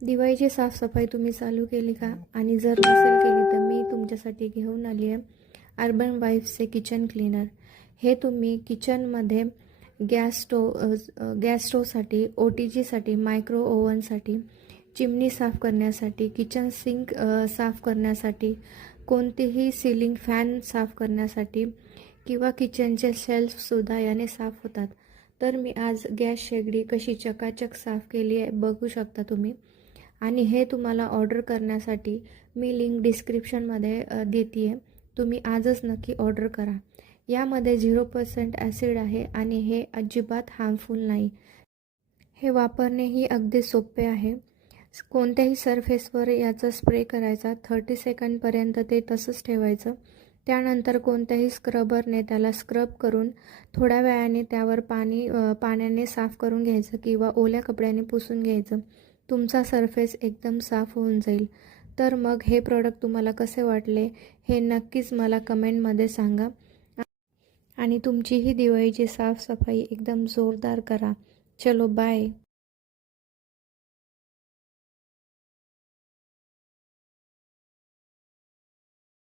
दिवाळीची साफसफाई तुम्ही चालू केली का? आणि जर नसेल केली तर मी तुमच्यासाठी घेऊन आली आहे अर्बन वाईफ्सचे किचन क्लीनर. हे तुम्ही किचनमध्ये गॅस स्टोवसाठी, OTGसाठी, मायक्रो ओव्हनसाठी, चिमणी साफ करण्यासाठी, किचन सिंक साफ करण्यासाठी, कोणतेही सिलिंग फॅन साफ करण्यासाठी किंवा किचनचे शेल्फसुद्धा याने साफ होतात. तर मी आज गॅस शेगडी कशी चकाचक साफ केली आहे बघू शकता तुम्ही. आणि हे तुम्हाला ऑर्डर करण्यासाठी मी लिंक डिस्क्रिप्शनमध्ये देते आहे. तुम्ही आजच नक्की ऑर्डर करा. यामध्ये 0% ॲसिड आहे आणि हे अजिबात हार्मफुल नाही. हे वापरणेही अगदी सोपे आहे. कोणत्याही सरफेसवर याचा स्प्रे करायचा, 30 सेकंडपर्यंत ते तसंच ठेवायचं. त्यानंतर कोणत्याही स्क्रबरने त्याला स्क्रब करून थोड्या वेळाने त्यावर पाण्याने साफ करून घ्यायचं किंवा ओल्या कपड्याने पुसून घ्यायचं. तुमचा सरफेस एकदम साफ होऊन जाईल. तर मग हे प्रॉडक्ट तुम्हाला कसे वाटले हे नक्कीच मला कमेंटमध्ये सांगा. आणि तुमचीही दिवाळीची साफसफाई एकदम जोरदार करा. चलो बाय.